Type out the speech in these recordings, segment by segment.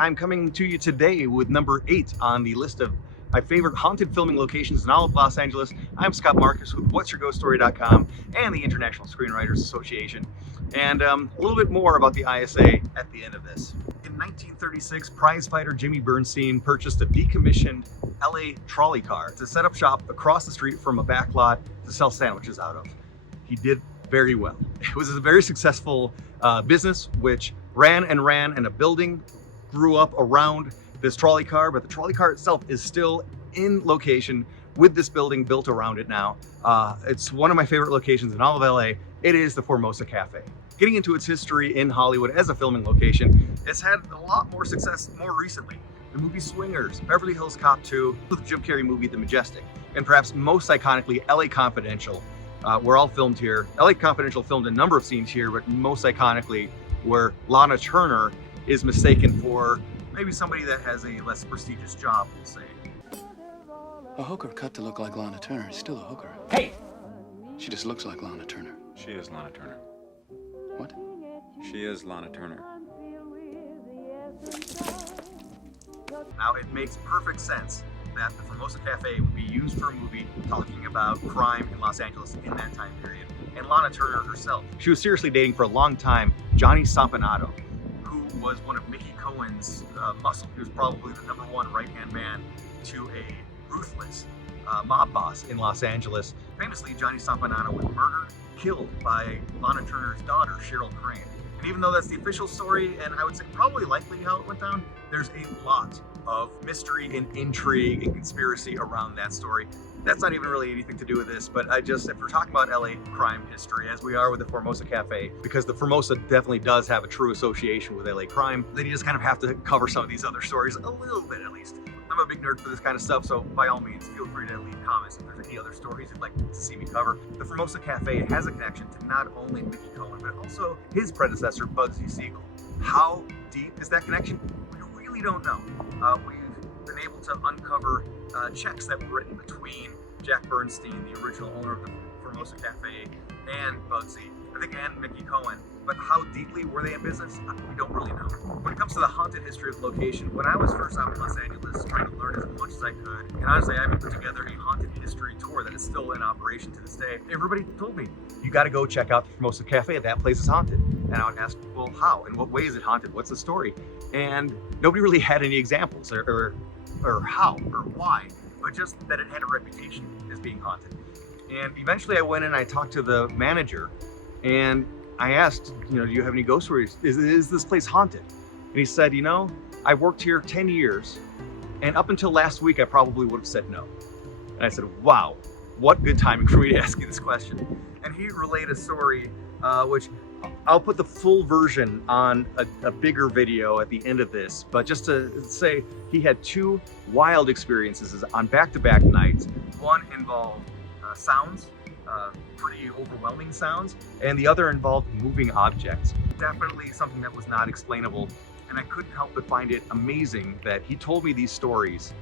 I'm coming to you today with number 8 on the list of my favorite haunted filming locations in all of Los Angeles. I'm Scott Marcus with whatsyourghoststory.com and the International Screenwriters Association. And a little bit more about the ISA at the end of this. In 1936, prizefighter Jimmy Bernstein purchased a decommissioned LA trolley car to set up shop across the street from a back lot to sell sandwiches out of. He did very well. It was a very successful business which ran, and a building grew up around this trolley car, but the trolley car itself is still in location with this building built around it now. It's one of my favorite locations in all of LA. It is the Formosa Cafe. Getting into its history in Hollywood as a filming location, it's had a lot more success more recently. The movie Swingers, Beverly Hills Cop 2, the Jim Carrey movie The Majestic, and perhaps most iconically, LA Confidential. Were all filmed here. LA Confidential filmed a number of scenes here, but most iconically where Lana Turner is mistaken for maybe somebody that has a less prestigious job, we'll say. A hooker cut to look like Lana Turner is still a hooker. Hey! She just looks like Lana Turner. She is Lana Turner. What? She is Lana Turner. Now, it makes perfect sense that the Formosa Cafe would be used for a movie talking about crime in Los Angeles in that time period. And Lana Turner herself, she was seriously dating for a long time Johnny Stompanato, who was one of Mickey Cohen's muscle. He was probably the #1 right-hand man to a ruthless mob boss in Los Angeles. Famously, Johnny Stompanato was murdered, killed by Lana Turner's daughter, Cheryl Crane. And even though that's the official story, and I would say probably likely how it went down, there's a lot of mystery and intrigue and conspiracy around that story. That's not even really anything to do with this, but if we're talking about LA crime history, as we are with the Formosa Cafe, because the Formosa definitely does have a true association with LA crime, then you just kind of have to cover some of these other stories a little bit at least. I'm a big nerd for this kind of stuff, so by all means, feel free to leave comments if there's any other stories you'd like to see me cover. The Formosa Cafe has a connection to not only Mickey Cohen, but also his predecessor, Bugsy Siegel. How deep is that connection? We really don't know. We've been able to uncover checks that were written between Jack Bernstein, the original owner of the Formosa Cafe, and Bugsy, I think, and Mickey Cohen. But how deeply were they in business? We don't really know. When it comes to the haunted history of the location, when I was first out in Los Angeles trying to learn as much as I could, and honestly I even put together a haunted history tour that is still in operation to this day, everybody told me, you gotta go check out the Formosa Cafe, that place is haunted. And I would ask, well, how? In what way is it haunted? What's the story? And nobody really had any examples or how or why, but just that it had a reputation as being haunted. And eventually I went in and I talked to the manager and I asked, do you have any ghost stories? Is this place haunted? And he said, I've worked here 10 years and up until last week, I probably would have said no. And I said, wow, what good timing for me to ask you this question. And he relayed a story, which I'll put the full version on a bigger video at the end of this, but just to say he had 2 wild experiences on back-to-back nights. One involved sounds, pretty overwhelming sounds, and the other involved moving objects. Definitely something that was not explainable, and I couldn't help but find it amazing that he told me these stories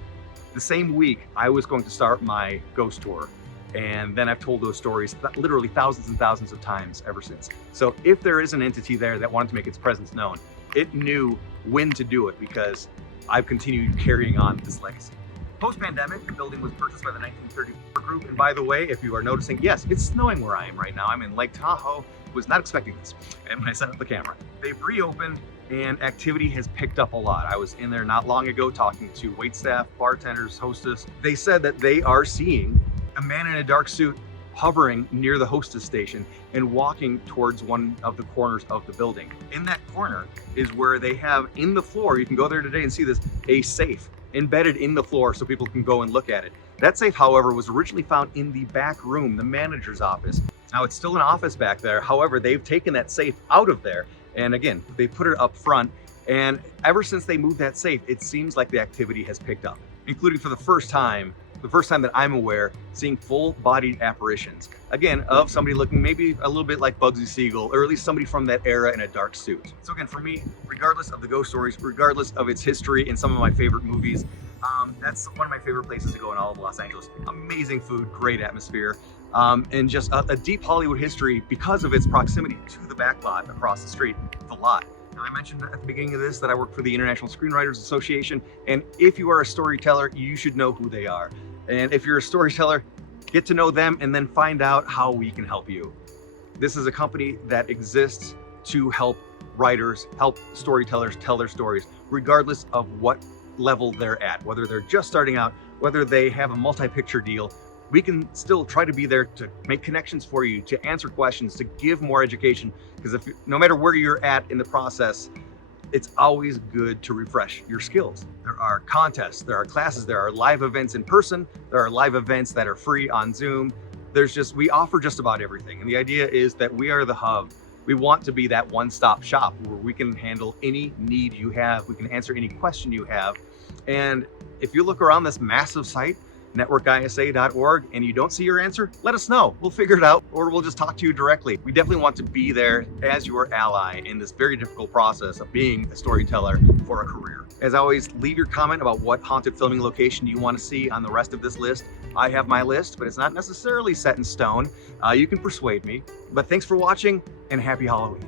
the same week I was going to start my ghost tour. And then I've told those stories literally thousands and thousands of times ever since. So if there is an entity there that wanted to make its presence known, it knew when to do it because I've continued carrying on this legacy. Post-pandemic, the building was purchased by the 1934 group. And by the way, if you are noticing, yes, it's snowing where I am right now. I'm in Lake Tahoe. Was not expecting this. And when I set up the camera, they've reopened and activity has picked up a lot. I was in there not long ago talking to waitstaff, bartenders, hostess. They said that they are seeing a man in a dark suit hovering near the hostess station and walking towards one of the corners of the building. In that corner is where they have in the floor, you can go there today and see this, a safe embedded in the floor so people can go and look at it. That safe, however, was originally found in the back room, the manager's office. Now it's still an office back there. However, they've taken that safe out of there. And again, they put it up front. And ever since they moved that safe, it seems like the activity has picked up, including for the first time that I'm aware, seeing full-bodied apparitions. Again, of somebody looking maybe a little bit like Bugsy Siegel, or at least somebody from that era in a dark suit. So again, for me, regardless of the ghost stories, regardless of its history in some of my favorite movies, that's one of my favorite places to go in all of Los Angeles. Amazing food, great atmosphere, and just a deep Hollywood history because of its proximity to the back lot across the street, the lot. Now, I mentioned at the beginning of this that I work for the International Screenwriters Association, and if you are a storyteller, you should know who they are. And if you're a storyteller, get to know them and then find out how we can help you. This is a company that exists to help writers, help storytellers tell their stories, regardless of what level they're at, whether they're just starting out, whether they have a multi-picture deal. We can still try to be there to make connections for you, to answer questions, to give more education, because no matter where you're at in the process, it's always good to refresh your skills. There are contests, there are classes, there are live events in person, there are live events that are free on Zoom. We offer just about everything. And the idea is that we are the hub. We want to be that one-stop shop where we can handle any need you have. We can answer any question you have. And if you look around this massive site, networkisa.org, and you don't see your answer, let us know. We'll figure it out, or we'll just talk to you directly. We definitely want to be there as your ally in this very difficult process of being a storyteller for a career. As always, leave your comment about what haunted filming location you want to see on the rest of this list. I have my list, but it's not necessarily set in stone. You can persuade me. But thanks for watching, and happy Halloween.